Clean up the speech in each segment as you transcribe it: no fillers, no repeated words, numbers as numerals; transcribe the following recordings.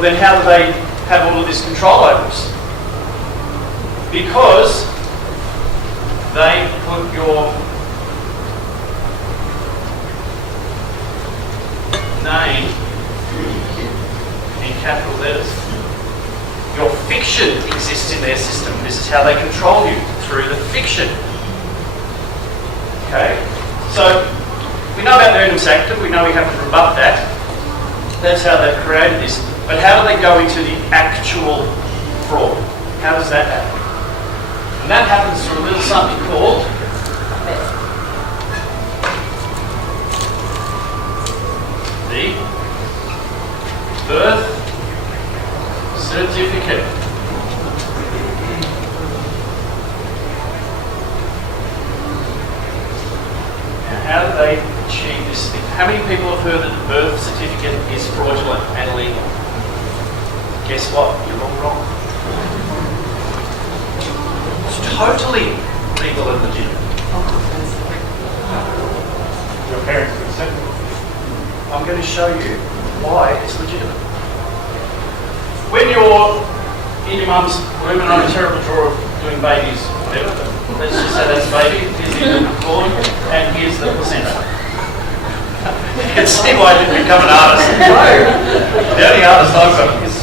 Then how do they have all of this control over us? Because they put your name in capital letters. Your fiction exists in their system. This is how they control you, through the fiction. Okay? So, we know about Ernest Active, we know we haven't rebut that. That's how they've created this. But how do they go into the actual fraud? How does that happen? And that happens through a little something called the birth certificate. Now, how do they achieve this thing? How many people have heard that the birth certificate is fraudulent and illegal? Guess what? You're all wrong. It's totally legal and legitimate. Your parents consent. I'm going to show you why it's legitimate. When you're in your mum's room and on a terrible drawer of doing babies, whatever, let's just say that's a baby, here's the umbilical cord, and here's the placenta. You can see why I didn't become an artist. The only artist I've got is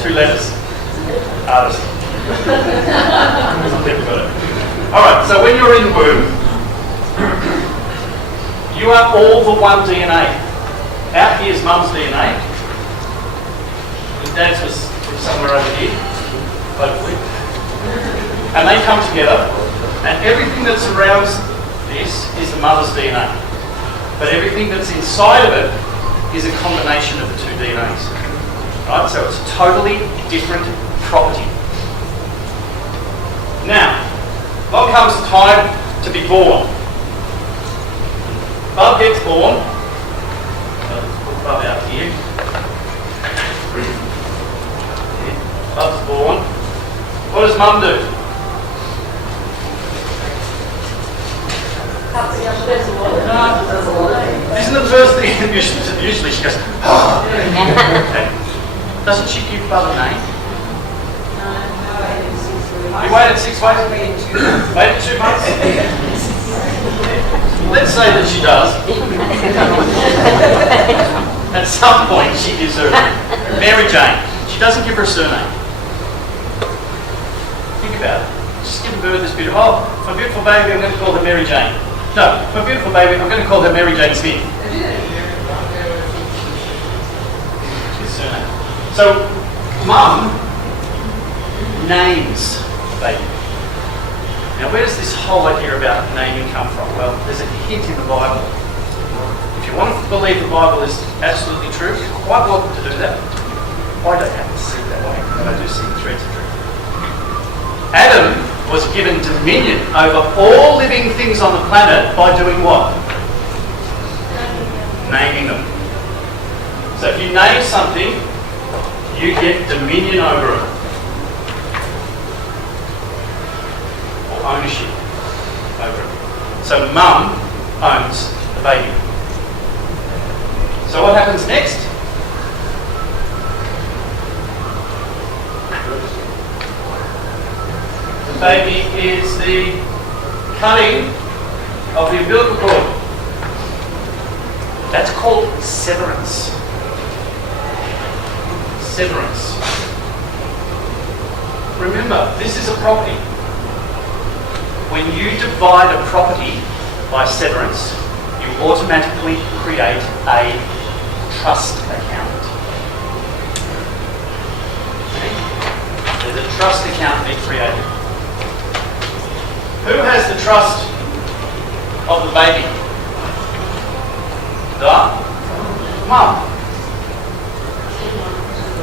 2 letters. Artist. Some people got it. Alright, so when you're in the womb, you are all the one DNA. Out here's mum's DNA. And dad's was somewhere over here, hopefully. And they come together, and everything that surrounds this is the mother's DNA. But everything that's inside of it is a combination of the 2 DNAs. Right? So it's a totally different property. Now, along comes the time to be born. Bub gets born. Let's put Bub out here. Bub's born. What does mum do? Isn't the first thing, usually she goes, oh. Okay. Doesn't she give Bub a name? You waited 6 weeks? Waited 2 months? Let's say that she does. At some point she gives her Mary Jane. She doesn't give her a surname. Think about it. She's given birth this beautiful, oh, my beautiful baby, I'm going to call her Mary Jane. No, my beautiful baby, I'm going to call her Mary Jane Smith. His surname. So, mum names baby. Now, where does this whole idea about naming come from? Well, there's a hint in the Bible. If you want to believe the Bible is absolutely true, you're quite welcome to do that. I don't have to see it that way, but I do see the threads of truth. Adam was given dominion over all living things on the planet by doing what? Naming them. So if you name something, you get dominion over it. Or ownership over it. So mum owns the baby. So what happens next? The baby is the cutting of the umbilical cord. That's called severance. Severance. Remember, this is a property. When you divide a property by severance, you automatically create a trust account. Okay? There's a trust account being created. Who has the trust of the baby? The mum.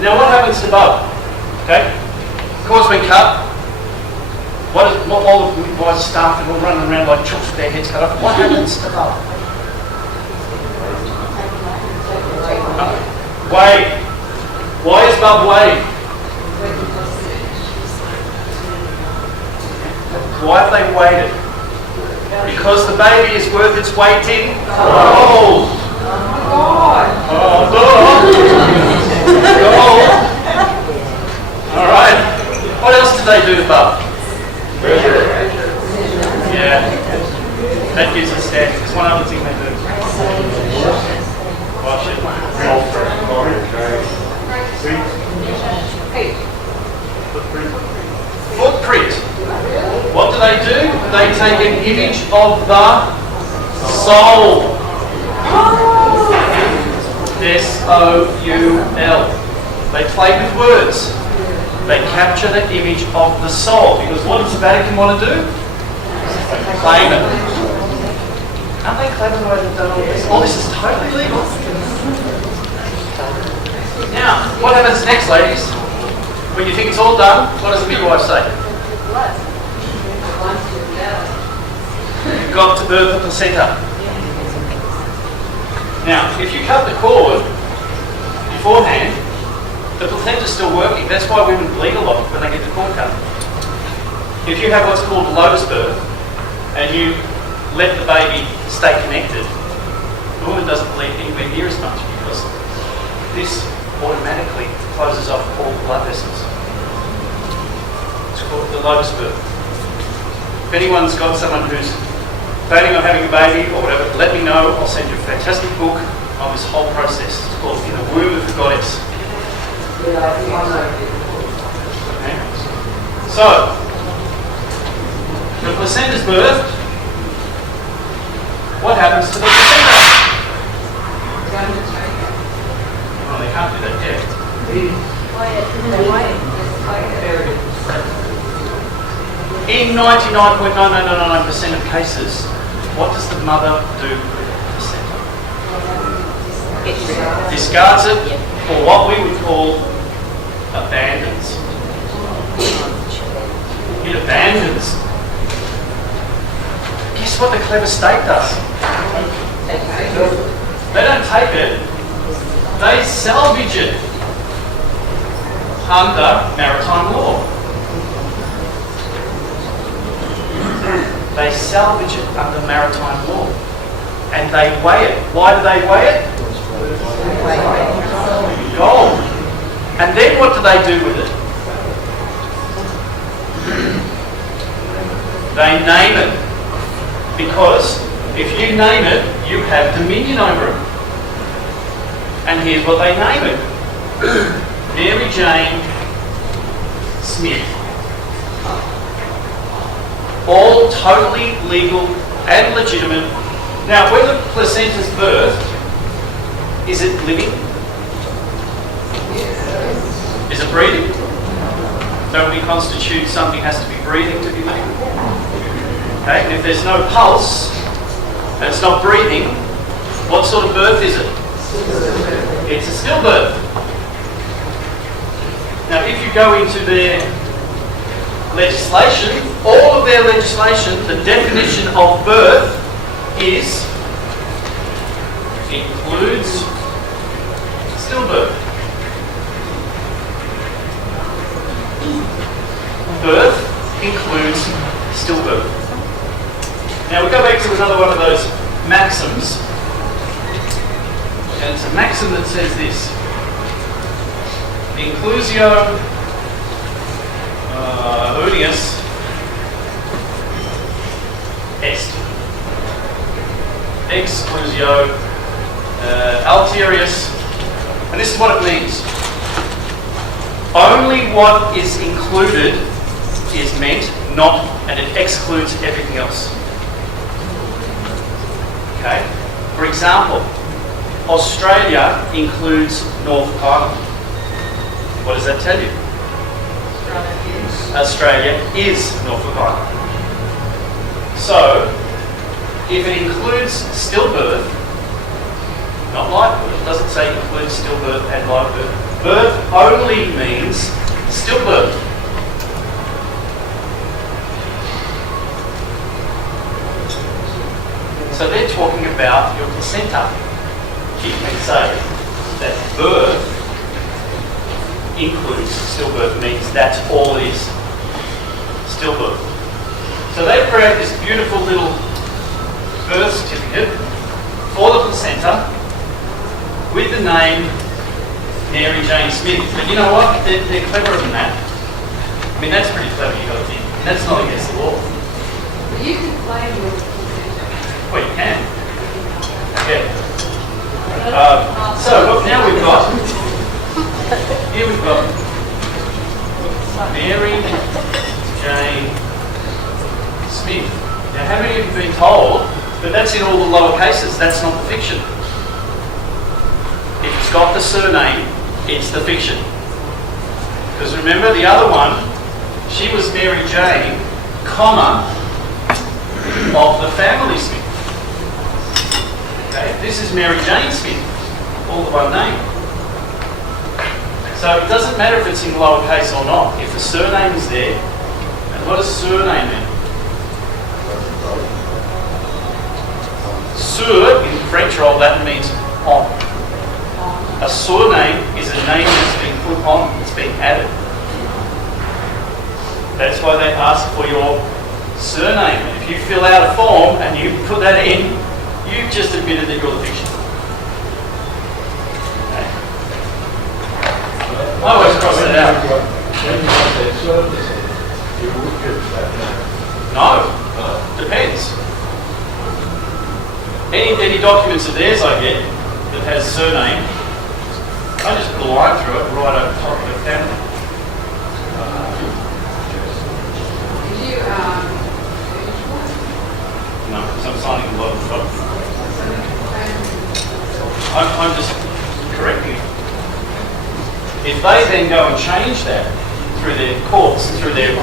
Now what happens to Bub? Okay? Of course when cut, what all of the midwives staff are all running around like chooks with their heads cut off. What happens to Bub? Wade. Why is Bub Wade? Why have they waited? Because the baby is worth its weight in gold. Gold. they do? They take an image of the soul. S-O-U-L. They play with words. They capture the image of the soul. Because what does the Vatican want to do? Claim it. Aren't they clever the way they've done all this? All this is totally legal. Now, what happens next, ladies? When you think it's all done, what does the midwife say? You've got to birth the placenta. Now, if you cut the cord beforehand, the placenta's still working. That's why women bleed a lot when they get the cord cut. If you have what's called a lotus birth, and you let the baby stay connected, the woman doesn't bleed anywhere near as much because this automatically closes off all the blood vessels. It's called the lotus birth. If anyone's got someone who's planning on having a baby or whatever, let me know. I'll send you a fantastic book on this whole process. It's called In the Womb of the Goddess. Okay. So, the placenta's birthed. What happens to the placenta? Well, they can't do that yet. In 99.9999% of cases, what does the mother do with the placenta? Discards it, or what we would call abandons. It abandons. Guess what the clever state does? They don't take it, they salvage it under maritime law. They salvage it under maritime law. And they weigh it. Why do they weigh it? Gold. And then what do they do with it? They name it. Because if you name it, you have dominion over it. And here's what they name it. Mary Jane Smith. All totally legal and legitimate. Now, when the placenta's birthed, is it living? Is it breathing? Don't we constitute something has to be breathing to be living? Okay, and if there's no pulse, and it's not breathing, what sort of birth is it? It's a stillbirth. Now, if you go into their legislation, all of their legislation, the definition of birth is includes stillbirth. Birth includes stillbirth. Now we go back to another one of those maxims, and it's a maxim that says this: inclusio unius est, exclusio alterius, and this is what it means. Only what is included is meant, not, and it excludes everything else. Okay? For example, Australia includes Norfolk Island. What does that tell you? Australia is Norfolk Island. So, if it includes stillbirth, not live birth, it doesn't say includes stillbirth and live birth. Birth only means stillbirth. So they're talking about your placenta. You can say that birth includes stillbirth, means that's all it is. Stillbirth. So they've created this beautiful little birth certificate for the placenta with the name Mary Jane Smith. But you know what? They're cleverer than that. I mean, that's pretty clever, you've got to think. That's not against the law. But you can claim your placenta. Well, you can. Yeah. So what now we've got, here we've got Mary Jane Smith. Now, how many of you have been told, but that's in all the lower cases, that's not the fiction. If it's got the surname, it's the fiction. Because remember, the other one, she was Mary Jane, comma, of the family Smith. Okay, this is Mary Jane Smith, all the one name. So it doesn't matter if it's in lowercase or not, if the surname is there. And what does surname mean? Sur, in French or Old Latin, means on. A surname is a name that's been put on, it's been added. That's why they ask for your surname. If you fill out a form and you put that in, you've just admitted that you're the fiction. Okay. I always cross that out. No, depends. Any documents of theirs I get that has surname, I just put a line through it right over the top of the family. Did you, No, because I'm signing a lot of documents. I'm just correcting it. If they then go and change that through their courts, through their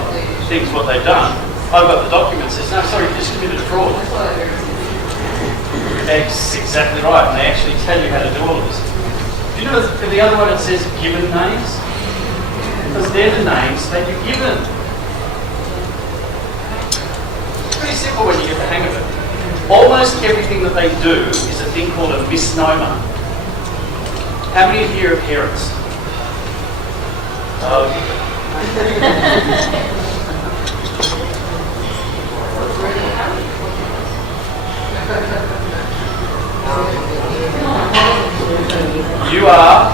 things, what they've done, I've got the documents that says, no, sorry, you just committed a fraud. That's exactly right, and they actually tell you how to do all of this. Do you know the other one that says given names? Because they're the names that you're given. It's pretty simple when you get the hang of it. Almost everything that they do is a thing called a misnomer. How many of you are parents? You are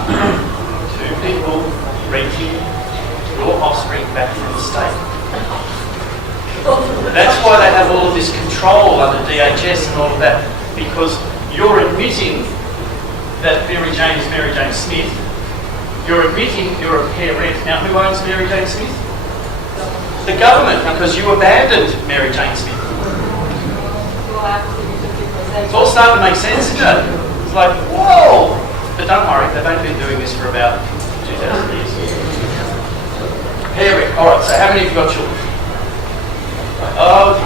two people renting your offspring back from the state. That's why they have all of this control under DHS and all of that, because you're admitting that Mary Jane is Mary Jane Smith. You're admitting you're a parent. Now, who owns Mary Jane Smith? The government, because you abandoned Mary Jane Smith. It's all starting to make sense, isn't it? It's like, whoa! But don't worry, they've only been doing this for about 2,000 years. Parent. All right, so how many of you got children? Oh,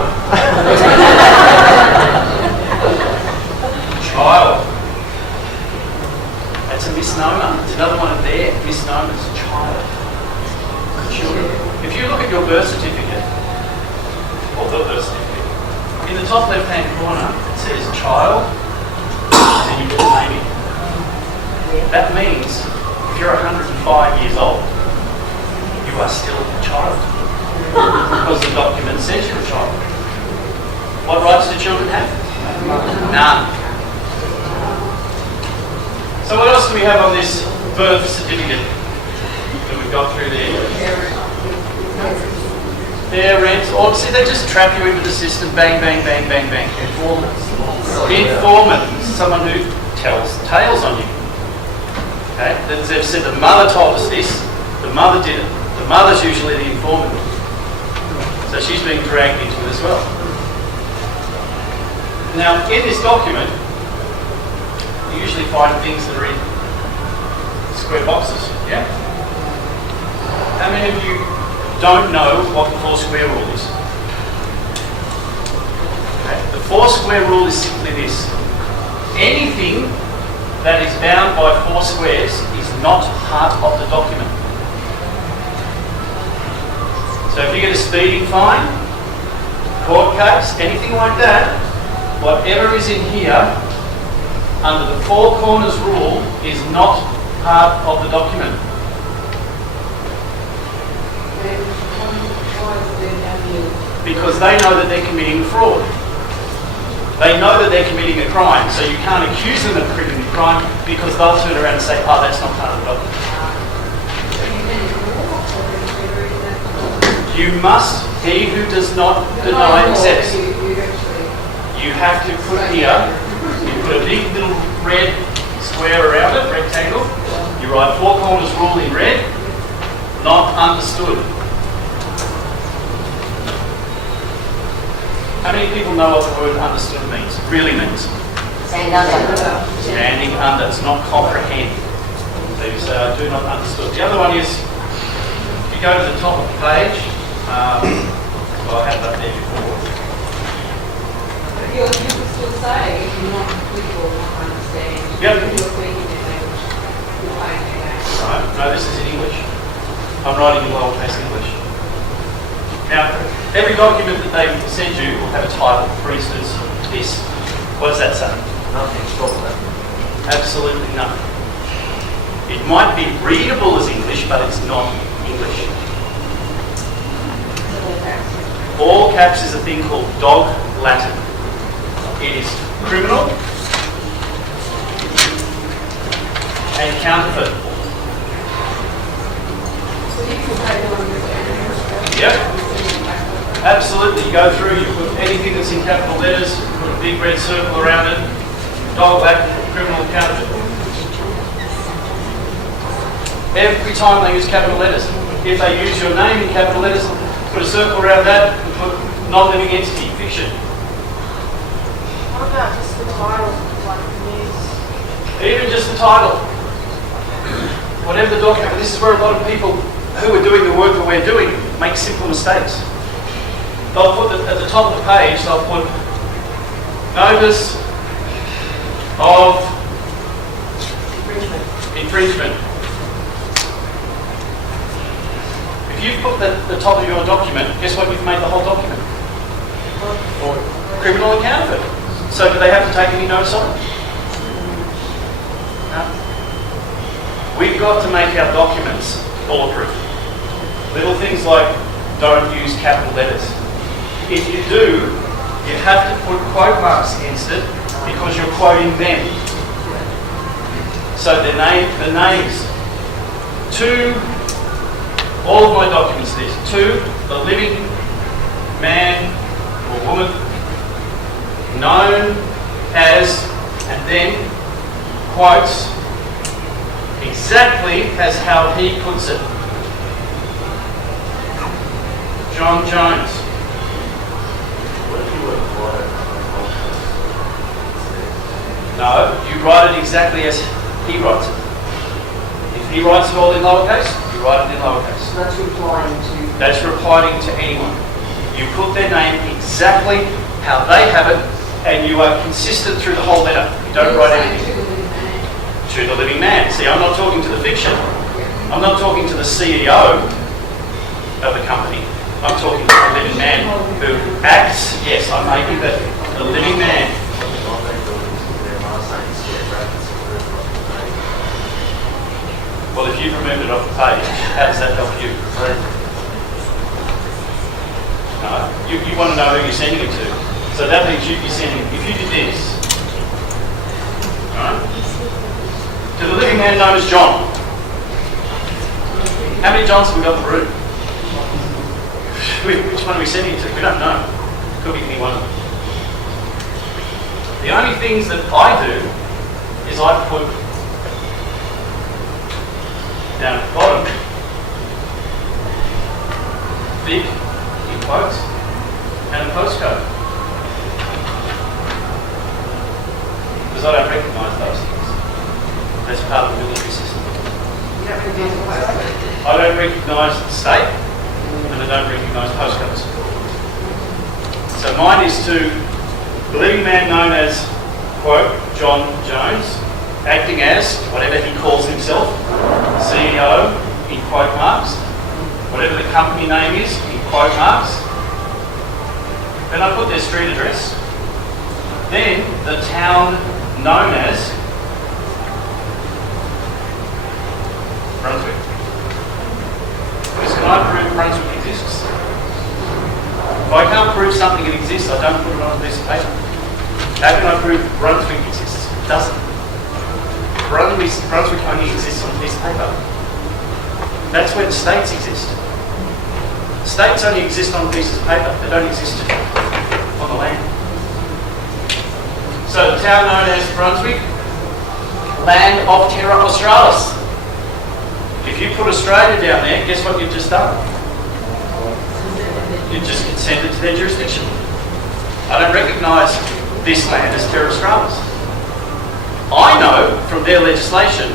child. That's a misnomer. It's another one of their misnomers. Child. Children. If you look at your birth certificate, or the birth certificate, in the top left-hand corner it says child, and then you put the name in. That means if you're 105 years old, you are still a child. Because the document says you're a child. What rights do children have? None. So what else do we have on this birth certificate that we've got through there? Parents. Or see, they just trap you into the system. Bang, bang, bang, bang, bang. Informant. Someone who tells tales on you. Okay? They've said the mother told us this. The mother did it. The mother's usually the informant. So she's being dragged into it as well. Now, in this document, you usually find things that are in square boxes, yeah? How many of you don't know what the 4 square rule is? Okay. The 4 square rule is simply this. Anything that is bound by 4 squares is not part of the document. So if you get a speeding fine, court case, anything like that, whatever is in here, under the 4 corners rule, is not part of the document. Because they know that they're committing a fraud. They know that they're committing a crime, so you can't accuse them of committing a crime because they'll turn around and say, oh, that's not part of the document. You must, he who does not deny accepts. You have to put here, you put a big little red square around it, rectangle. You write 4 corners rule in red, not understood. How many people know what the word understood means? Really means? Stand under. Standing under. It's not comprehend. So you say, I do not understood. The other one is, if you go to the top of the page, well, I had that there before. You could still say, if you're not completely or not understand, Yep. you're speaking in language, you're playing their game. Right? No, this is in English. I'm writing in lowercase English. Now, every document that they send you will have a title. For instance, this. What does that say? Nothing. Stop that. Absolutely nothing. It might be readable as English, but it's not English. All caps is a thing called dog Latin. It is criminal and counterfeit. So you can say you understand. Yep. Absolutely. You go through, you put anything that's in capital letters, put a big red circle around it, dog Latin, criminal and counterfeit. Every time they use capital letters. If they use your name in capital letters, put a circle around that and put non-living entity, fiction. What about just the title, like news? Even just the title. Whatever the document, this is where a lot of people who are doing the work that we're doing make simple mistakes. They'll put at the top of the page, they'll put notice of infringement. If you've put the top of your document, guess what? You've made the whole document. Criminal and counterfeit. So do they have to take any notice on it? No. We've got to make our documents bulletproof. Little things like don't use capital letters. If you do, you have to put quote marks against it because you're quoting them. So the names. To all of my documents, this. To the living man or woman known as, and then quotes exactly as how he puts it. John Jones. What if you were to write it? No, you write it exactly as he writes it. If he writes it all in lowercase, you write it in lowercase. So that's replying to. That's replying to anyone. You put their name exactly how they have it, and you are consistent through the whole letter. You don't write anything. To the living man. See, I'm not talking to the fiction. I'm not talking to the CEO of the company. I'm talking to the living man who acts. Yes, I'm making the living man. Well, if you've removed it off the page, how does that help you? No, you want to know who you're sending it to. So that means you'd be sending, if you did this, right, to the living man known as John. How many Johns have we got in the room? Which one are we sending it to? We don't know. Could be any one of them. The only things that I do is I put down at the bottom, big, in quotes, and a postcode. Because I don't recognise those things. That's part of the military system. You don't really know what it is. I don't recognise the state, and I don't recognise postcodes. So mine is to the living man known as, quote, John Jones, acting as whatever he calls himself, CEO in quote marks, whatever the company name is in quote marks. Then I put their street address. Then the town known as Brunswick. Because can I prove Brunswick exists? If I can't prove something that exists, I don't put it on a piece of paper. How can I prove Brunswick exists? It doesn't. Brunswick only exists on a piece of paper. That's where the states exist. States only exist on pieces of paper. They don't exist on the land. So the town known as Brunswick, land of Terra Australis. If you put Australia down there, guess what you've just done? You've just consented to their jurisdiction. I don't recognise this land as Terra Australis. I know from their legislation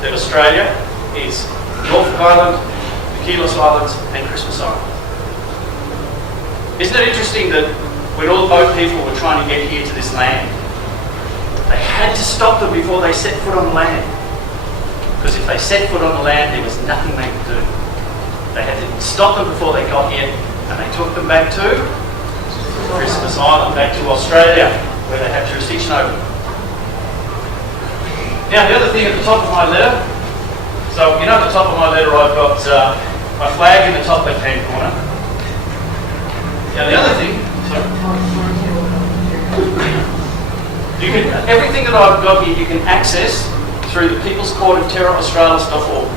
that Australia is Norfolk Island, the Keelos Islands and Christmas Island. Isn't it interesting that when all the boat people were trying to get here to this land, they had to stop them before they set foot on the land. Because if they set foot on the land, there was nothing they could do. They had to stop them before they got here, and they took them back to Christmas Island, back to Australia, where they have jurisdiction over them. Now, the other thing at the top of my letter, so you know at the top of my letter I've got my flag in the top left-hand corner. Now, the other thing, you can, everything that I've got here you can access through the People's Court of TerraAustralis.org.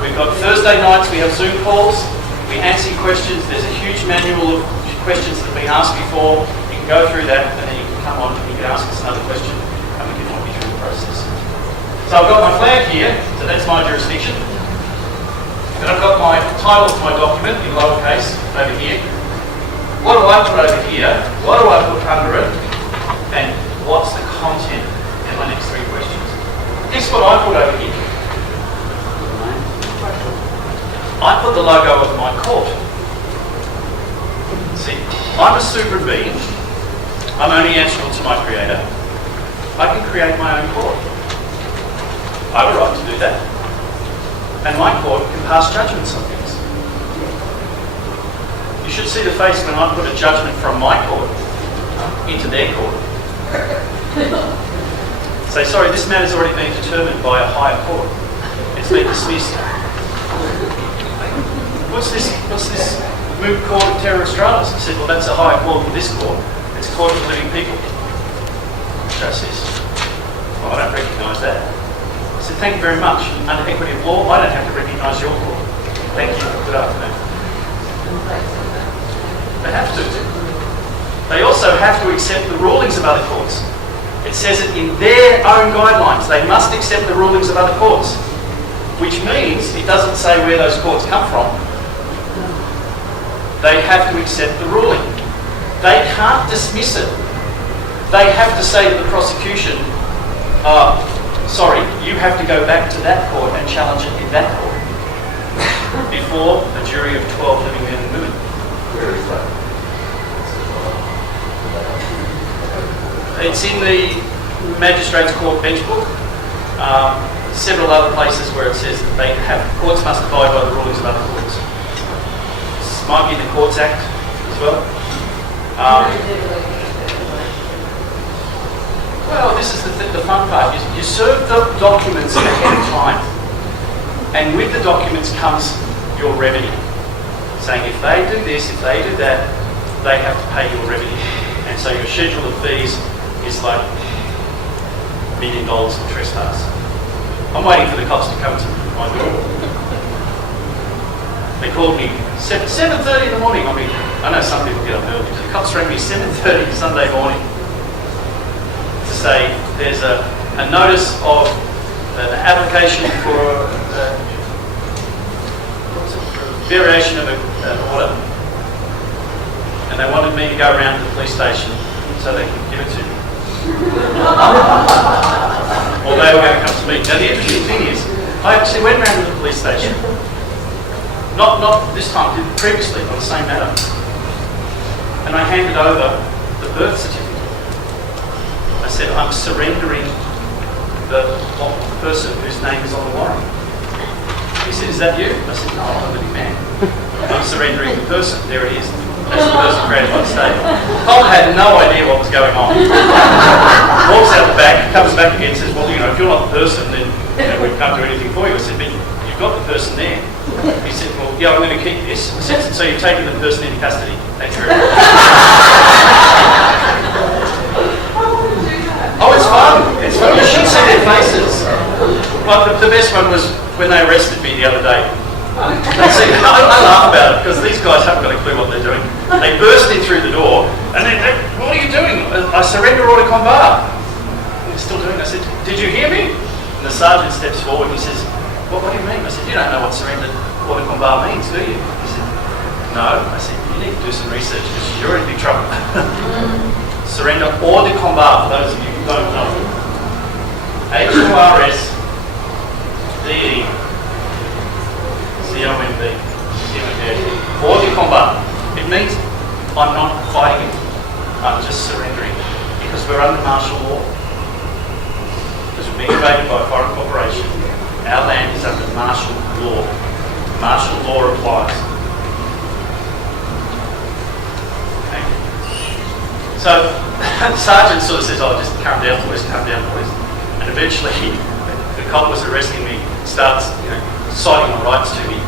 We've got Thursday nights, we have Zoom calls, we answer questions, there's a huge manual of questions that have been asked before. You can go through that and then you can come on and you can ask us another question and we can walk you through the process. So I've got my flag here, so that's my jurisdiction. And I've got my title to my document in lowercase over here. What do I put over here? What do I put under it? And what's the content in my next three questions? Guess what I put over here? I put the logo of my court. See, I'm a super being. I'm only answerable to my creator. I can create my own court. I have a right to do that. And my court can pass judgments on things. You should see the face when I put a judgment from my court into their court. Say, sorry, this matter's already been determined by a higher court. It's been dismissed. What's this moot court of Terra Australis? I said, well, that's a higher court than this court. It's a court of living people. Judge says, well, I don't recognise that. I said, thank you very much. Under equity of law, I don't have to recognise your court. Thank you. Good afternoon. They have to. They also have to accept the rulings of other courts. It says it in their own guidelines. They must accept the rulings of other courts, which means it doesn't say where those courts come from. They have to accept the ruling. They can't dismiss it. They have to say to the prosecution, sorry, you have to go back to that court and challenge it in that court before a jury of 12 living men and women. Where is that? It's in the Magistrates Court bench book. Several other places where it says that they have courts must abide by the rulings of other courts. This might be in the Courts Act as well. Well, this is the fun part. You serve the documents ahead of time, and with the documents comes your revenue, saying if they do this, if they do that, they have to pay your revenue, and so your schedule of fees is like $1 million for trespass. I'm waiting for the cops to come to my door. They called me 7:30 in the morning. I mean, I know some people get up early. The cops rang me 7:30 Sunday morning to say there's a notice of an application for variation of an order, and they wanted me to go around to the police station so they could give it to me. Or they were going to come to me. Now the interesting thing is, I actually went round to the police station. Not this time, previously on the same matter. And I handed over the birth certificate. I said, I'm surrendering the person whose name is on the warrant. He said, is that you? I said, no, I'm a living man. I'm surrendering the person. There it is. That's the person created by the state. Tom had no idea what was going on. Walks out the back, comes back again and says, well, you know, if you're not the person, then we can't do anything for you. I said, but you've got the person there. He said, well, yeah, I'm going to keep this. I said, so you've taken the person into custody. Thanks very much. Oh, it's fun. It's fun. You should see their faces. Well, the best one was when they arrested me the other day. See, I laugh about it because these guys haven't got a clue what they're doing. They burst in through the door and they what are you doing? I surrender order combat. They're still doing it. I said, did you hear me? And the sergeant steps forward and he says, what do you mean? I said, you don't know what surrender order combat means, do you? He said, no. I said, you need to do some research because you're in big trouble. Surrender or de combat, for those of you who don't know. HURS DE COMB or de combat. It means I'm not fighting it. I'm just surrendering because we're under martial law. Because we're being invaded by a foreign corporation. Our land is under martial law. Martial law applies. Okay. So the sergeant sort of says, "Oh, just calm down, boys, calm down, boys." And eventually, the cop was arresting me, starts, citing my rights to me.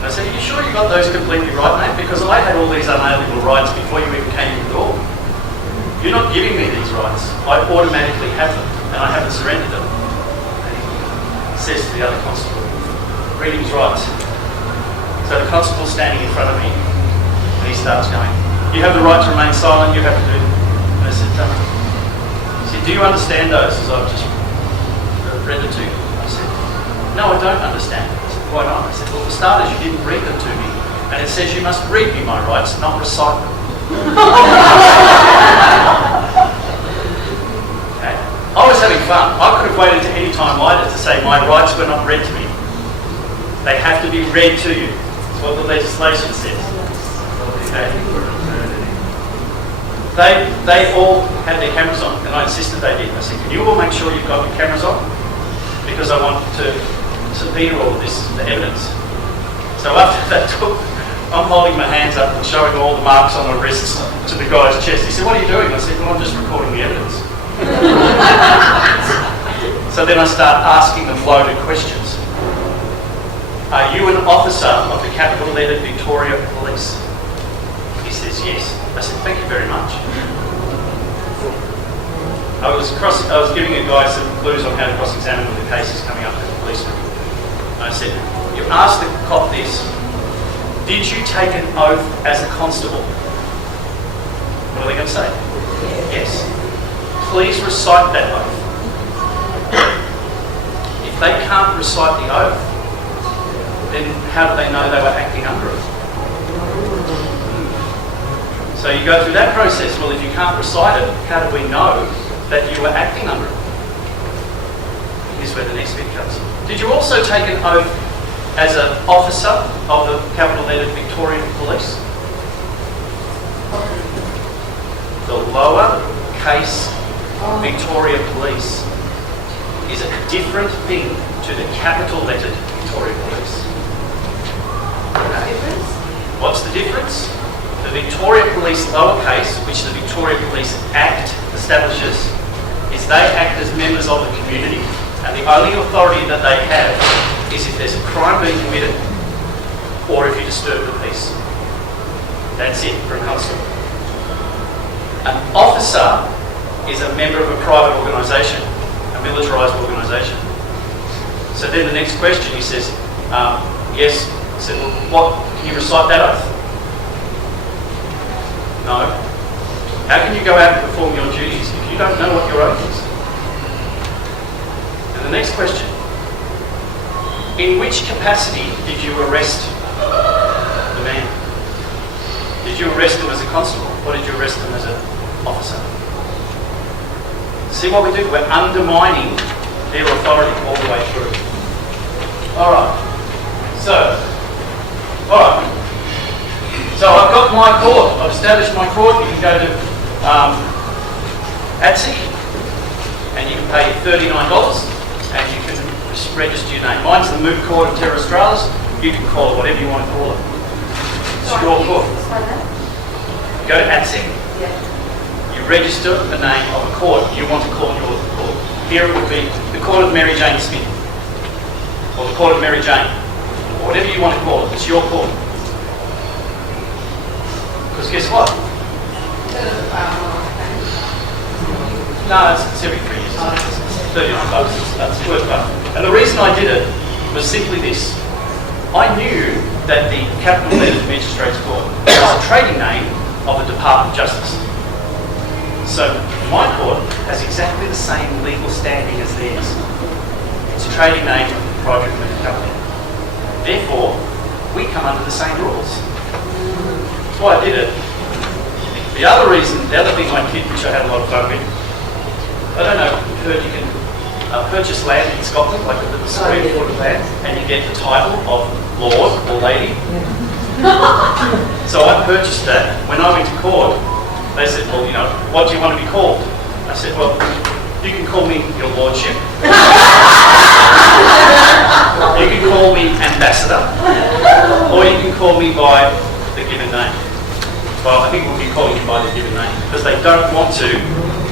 And I said, "Are you sure you got those completely right, mate? Because I had all these unalienable rights before you even came in the door. You're not giving me these rights. I automatically have them, and I haven't surrendered them." And he says to the other constable, "Read his rights." So the constable's standing in front of me, and he starts going, "You have the right to remain silent, you have to do." And I said, he said, "Do you understand those as I've just read it to you?" I said, "No, I don't understand." I said, "Why not?" I said, "Well, for starters, you didn't read them to me, and it says you must read me my rights, not recite them." Okay. I was having fun. I could have waited to any time later to say my rights were not read to me. They have to be read to you. That's what the legislation says. Okay. They all had their cameras on, and I insisted they did. I said, "Can you all make sure you've got your cameras on? Because I want to subpoena all of this, the evidence." So after that talk, I'm holding my hands up and showing all the marks on my wrists to the guy's chest. He said, "What are you doing?" I said, "Well, I'm just recording the evidence." So then I start asking them loaded questions. "Are you an officer of the capital letter Victoria Police?" He says, "Yes." I said, "Thank you very much." I was giving a guy some clues on how to cross-examine when the case is coming up as a policeman. And I said, "You asked the cop this. Did you take an oath as a constable?" What are they going to say? Yes. Please recite that oath. If they can't recite the oath, then how do they know they were acting under it? So you go through that process. Well, if you can't recite it, how do we know that you were acting under it? Here's where the next bit comes. Did you also take an oath as an officer of the capital letter Victorian Police? The lower case Victoria Police is a different thing to the capital lettered Victoria Police. Okay. What's the difference? The Victoria Police lowercase, which the Victoria Police Act establishes, is they act as members of the community, and the only authority that they have is if there's a crime being committed or if you disturb the peace. That's it for a constable. An officer is a member of a private organisation, a militarised organisation. So then the next question, he says, yes. I said, "Well, what, can you recite that oath?" No. How can you go out and perform your duties if you don't know what your oath is? And the next question, in which capacity did you arrest the man? Did you arrest him as a constable, or did you arrest him as an officer? See what we do? We're undermining their authority all the way through. Alright. So I've got my court. I've established my court. You can go to HunZ and you can pay $39 and you can register your name. Mine's the Moot Court of Terra Australis. You can call it whatever you want to call it. It's your court. Go to HunZ. You register the name of a court you want to call your court. Here it would be the Court of Mary Jane Smith or the Court of Mary Jane or whatever you want to call it. It's your court. Because guess what? No, it's every 3 years. It's $39. That's worth it. And the reason I did it was simply this. I knew that the Capital Letters Magistrates Court was a trading name of the Department of Justice. So my court has exactly the same legal standing as theirs. It's a trading name of the private limited company. Therefore, we come under the same rules. why I did it. The other reason, the other thing my kid, which I had a lot of fun with, I don't know if you've heard you can purchase land in Scotland, like a square foot of land, and you get the title of Lord or Lady. So I purchased that. When I went to court, they said, well, you know, what do you want to be called? I said, well, you can call me your lordship. You can call me ambassador. Or you can call me by the given name. Well, I think we'll be calling you by the given name because they don't want to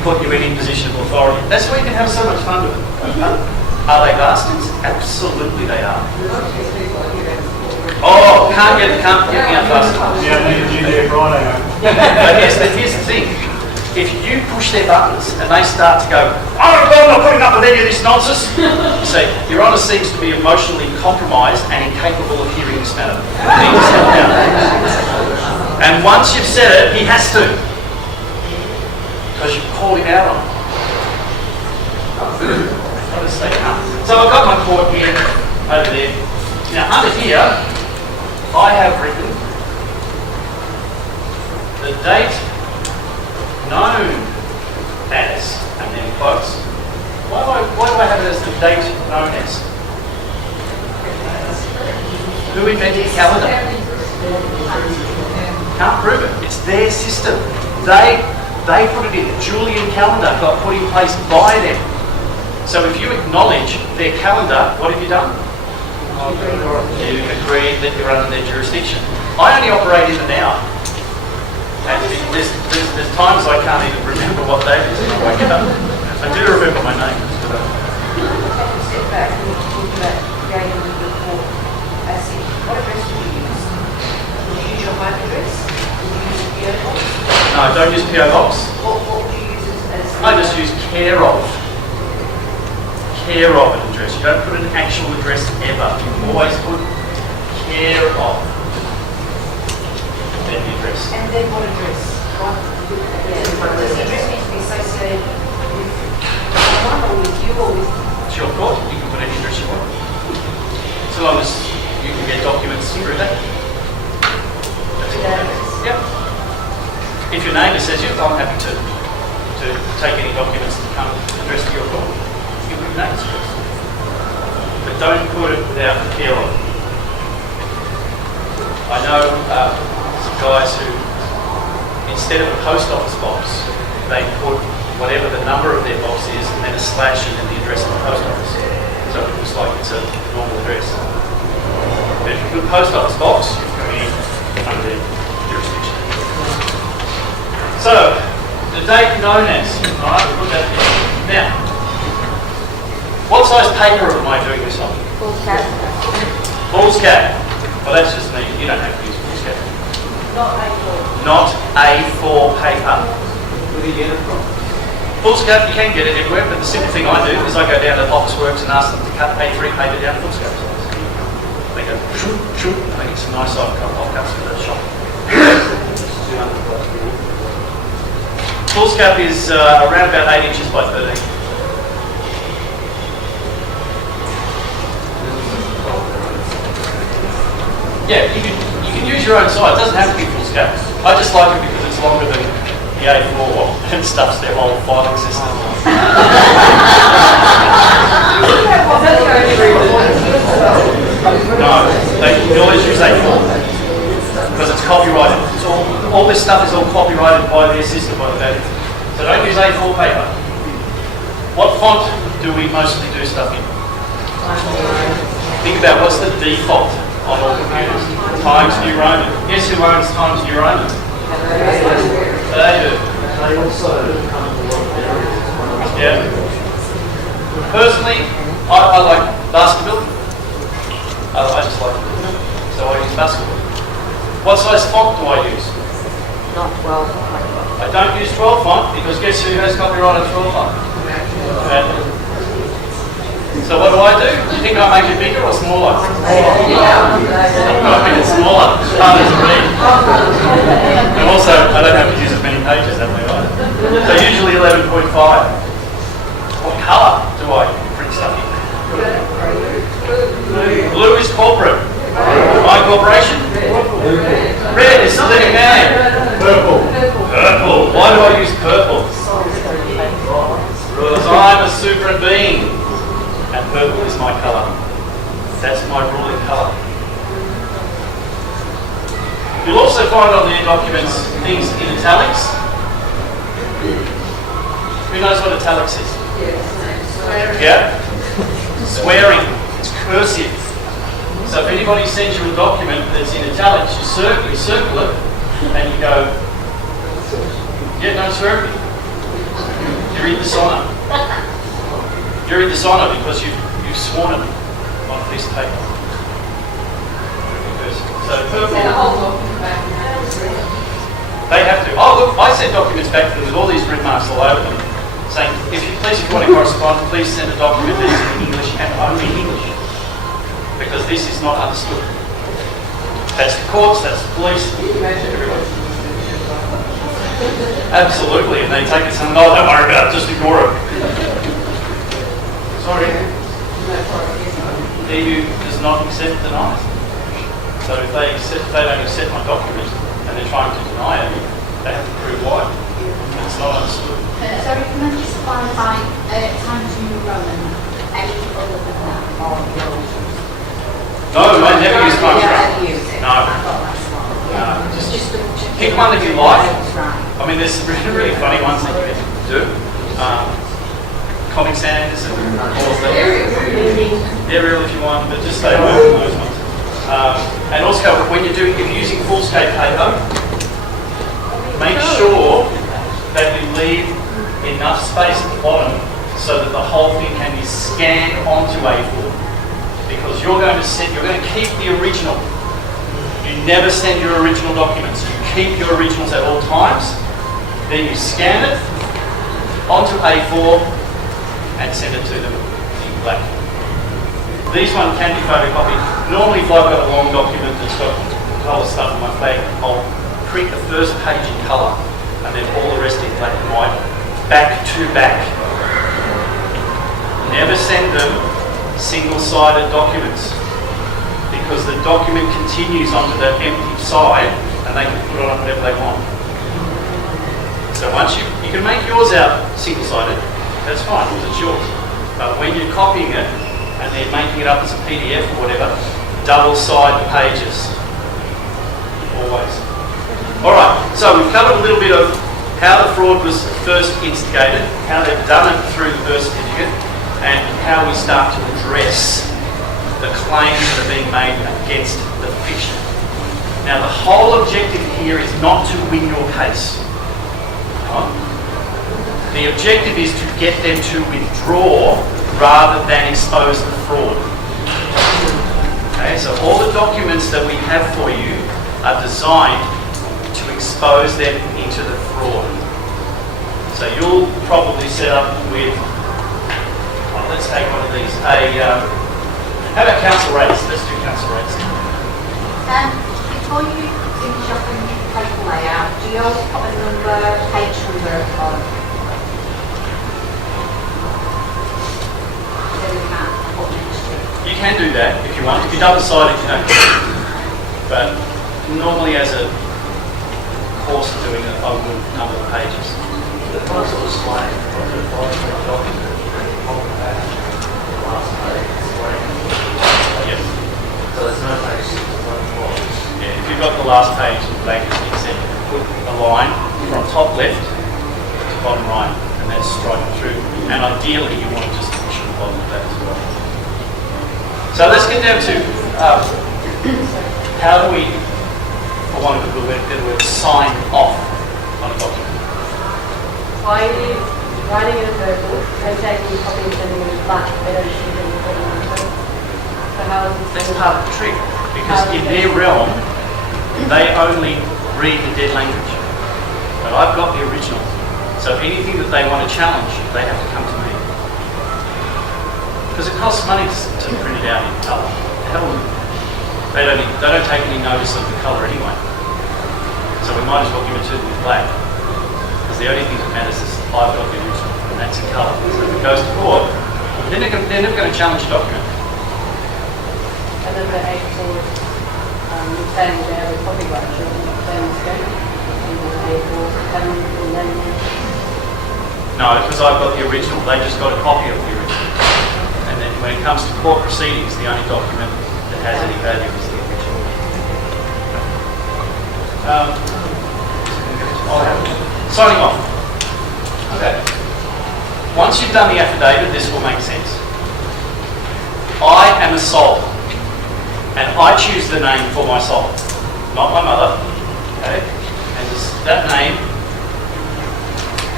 put you in any position of authority. That's why you can have so much fun with it. Are they bastards? Absolutely they are. Oh, can't get me out fast enough. Yeah, needed you there Friday. But here's the thing. If you push their buttons and they start to go, I'm not putting up with any of this nonsense, you say, Your Honour seems to be emotionally compromised and incapable of hearing this matter. You need to step down. And once you've said it, he has to. Because you've called him out on it. What does they come? So I've got my court here, over there. Now under here, I have written the date known as, and then quotes. Why do I have it as the date known as? Who invented the calendar? Can't prove it. It's their system. They put it in. The Julian calendar got put in place by them. So if you acknowledge their calendar, what have you done? You agreed that you're under their jurisdiction. I only operate in the now. And there's times I can't even remember what day it is when I wake up. I do remember my name. Step back and talk about going into the court. As in, what address do you use? Would you use your home address? Would you use a PO box? No, I don't use PO box. What would you use as? I just use care of. Care of an address. You don't put an actual address ever. You always put care of. Then the address. And then what address? What? Yeah. Does the address need to be associated with someone or with you or with? It's your court. You can put any address you want. So long as you can get documents through that. That's all that is. Yep. If your neighbour says yes, I'm happy to take any documents that come addressed to your court. You can put your names first. But don't put it without care of. I know some guys who, instead of a post office box, they put whatever the number of their box is and then a slash and then the address of the post office. So it looks like it's a normal address. But if you put post office box, you're coming in under their jurisdiction. So, the date known as, alright, we'll put that there. Now, what size paper am I doing this on? Foolscap. Foolscap. Well, that's just me. You don't have to use foolscap. Not A4. Not A4 paper. Where do you get it from? Foolscap, you can get it everywhere, but the simple thing I do is I go down to Officeworks and ask them to cut A3 paper down to foolscap size. They go, shoot, shoot, and they get some nice soft cuts for the shop. Foolscap is around about 8 inches by 13. Yeah, you can use your own size. It doesn't have to be foolscap. I just like it because it's longer than the A4 and stuffs their whole filing system. No, they can always use A4 because it's copyrighted. It's all this stuff is all copyrighted by their system, by the value. So don't use A4 paper. What font do we mostly do stuff in? Think about what's the default on all computers. Times New Roman. Guess who owns Times New Roman? They do. They also come to a lot of areas. Yeah. Personally, I like basketball. I just like it. So I use basketball. What size font do I use? Not 12. I don't use 12 font because guess who has copyright on 12 font? So what do? You think I make it bigger or smaller? I make it smaller. It's harder to read. And also, I don't have to use as many pages that way either. So usually 11.5. What colour do I print stuff in? Blue is corporate. My corporation? Red is the leading name. Purple. Purple. Why do I use purple? Because I'm a super being. And purple is my colour. That's my ruling colour. You'll also find on their documents things in italics. Who knows what italics is? Yeah? Swearing. It's cursive. So if anybody sends you a document that's in italics, you circle it and you go, yeah, don't swear at me. You're in dishonour. You're in dishonour because you've sworn it on a piece of paper. So purple, they have to. Oh look, I sent documents back to them with all these red marks all over them, saying, if you want to correspond, please send a document that is in English and only English. Because this is not understood. That's the courts, that's the police, everybody. Absolutely, and they take it and oh, don't worry about it, just ignore it. Sorry. EU does not accept denial. So if they don't accept my document and they're trying to deny it, they have to prove why. It's not understood. Sorry, can I just clarify, Times New Roman, any other than that, or No, I never use Times New Roman. No. Just pick one that you like. I mean, there's some really funny ones that you can do. Comic Sans and all of them. Arial if you want, but just stay away from those ones. And also, when if you're using full-scape paper, make sure that you leave enough space at the bottom so that the whole thing can be scanned onto A4. Because you're going to keep the original. You never send your original documents. You keep your originals at all times. Then you scan it onto A4 and send it to them in black. These ones can be photocopied. Normally if I've got a long document that's got colour stuff on my flag, I'll print the first page in colour and then all the rest in black and white, back to back. Never send them single-sided documents because the document continues onto the empty side and they can put it on whatever they want. So once you can make yours out single-sided, that's fine because it's yours. But when you're copying it and then making it up as a PDF or whatever, double-side the pages. Always. Alright, so we've covered a little bit of how the fraud was first instigated, how they've done it through the birth certificate, and how we start to address the claims that are being made against the fiction. Now the whole objective here is not to win your case. The objective is to get them to withdraw rather than expose the fraud. Okay, so all the documents that we have for you are designed to expose them into the fraud. So you'll probably set up with, let's take one of these, how about council rates? Let's do council rates. Before you finish off the paper layout, do you always put a number, page number on? You can do that if you want. If you're double-sided, you don't. But normally as a course of doing it, I would number the pages. The console display, document, last page, Yes. so there's no page, there's one more. Yeah, if you've got the last page blank, you can put a line from top left to bottom right, and then strike it through. And ideally, you want to just push at the bottom of that as well. So let's get down to how do we, for one of the better word, sign off on a document. Why are you writing in a purple and taking a copy and sending it in black? They don't shoot any purple on it. So how is this? That's part of the trick, because in their realm, they only read the dead language. But I've got the original. So anything that they want to challenge, they have to come to me. Because it costs money to print it out in colour. Hell, they don't take any notice of the colour anyway. So we might as well give it to them in black. Because the only thing that matters is I've got the original, and that's in colour. So if it goes to court, they're never going to challenge the document. And then the A4 saying they have a copyright. set in stone? Or permanently laminated? No, because I've got the original. They just got a copy of the original. And then when it comes to court proceedings, the only document that has any value is the original. Signing off. Okay. Once you've done the affidavit, this will make sense. I am a soul, and I choose the name for my soul, not my mother. Okay, and that name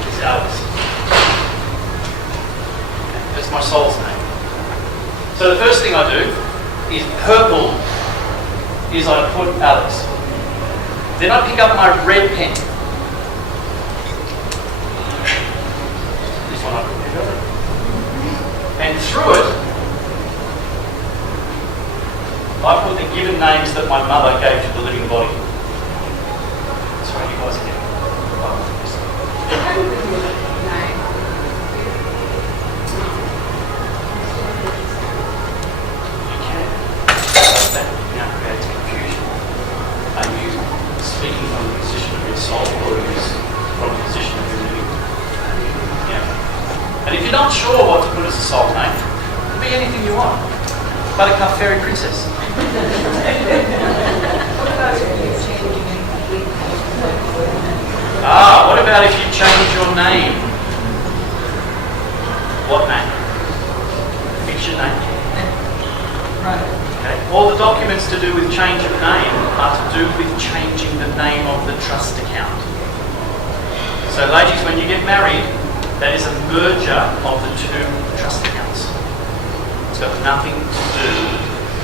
is Alex. That's my soul's name. So the first thing I do is purple. Is I put Alex. Then I pick up my red pen. This one I put together. And through it, I put the given names that my mother gave to the living body. That's right, you guys get now creates confusion. Are you speaking from the position of your soul or is from the position of your living? Yeah. And if you're not sure what to put as a soul name, it can be anything you want. Buttercup Fairy Princess. What about if you change your name? What name? Fiction name. Okay. All the documents to do with change of name are to do with changing the name of the trust account. So ladies, when you get married, that is a merger of the two trust accounts. It's got nothing to do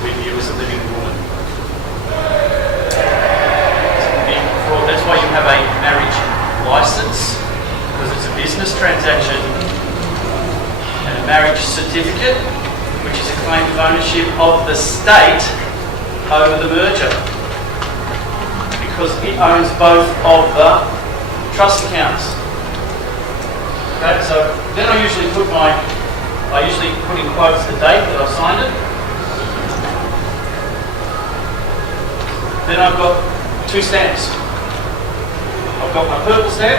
with you as a living woman. That's why you have a marriage license, because it's a business transaction, and a marriage certificate, which is a claim of ownership of the state over the merger, because it owns both of the trust accounts. Okay, so then I usually put in quotes the date that I've signed it. Then I've got two stamps. I've got my purple stamp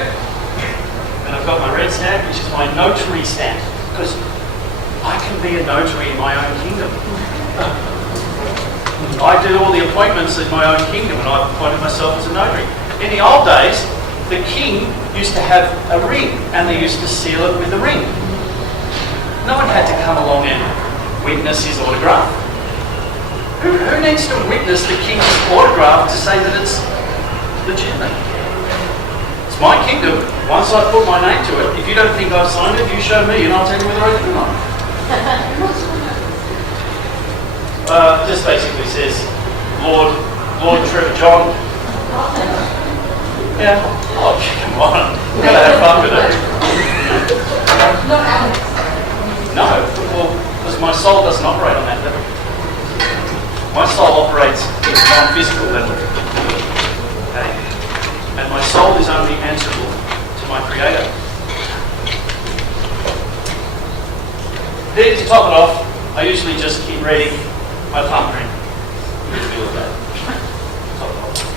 and I've got my red stamp, which is my notary stamp, because I can be a notary in my own kingdom. I do all the appointments in my own kingdom and I've appointed myself as a notary. In the old days, the king used to have a ring and they used to seal it with the ring. No one had to come along and witness his autograph. Who needs to witness the king's autograph to say that it's legitimate? It's my kingdom. Once I put my name to it, if you don't think I've signed it, you show me and I'll tell you whether I did or not. Just basically says, Lord Trevor John. Yeah. Oh, come on. We're going to have fun with it. Not Alex. No, well, because my soul doesn't operate on that level. My soul operates in a non-physical level. Okay? And my soul is only answerable to my Creator. Then to top it off, I usually just keep reading my thumbprint.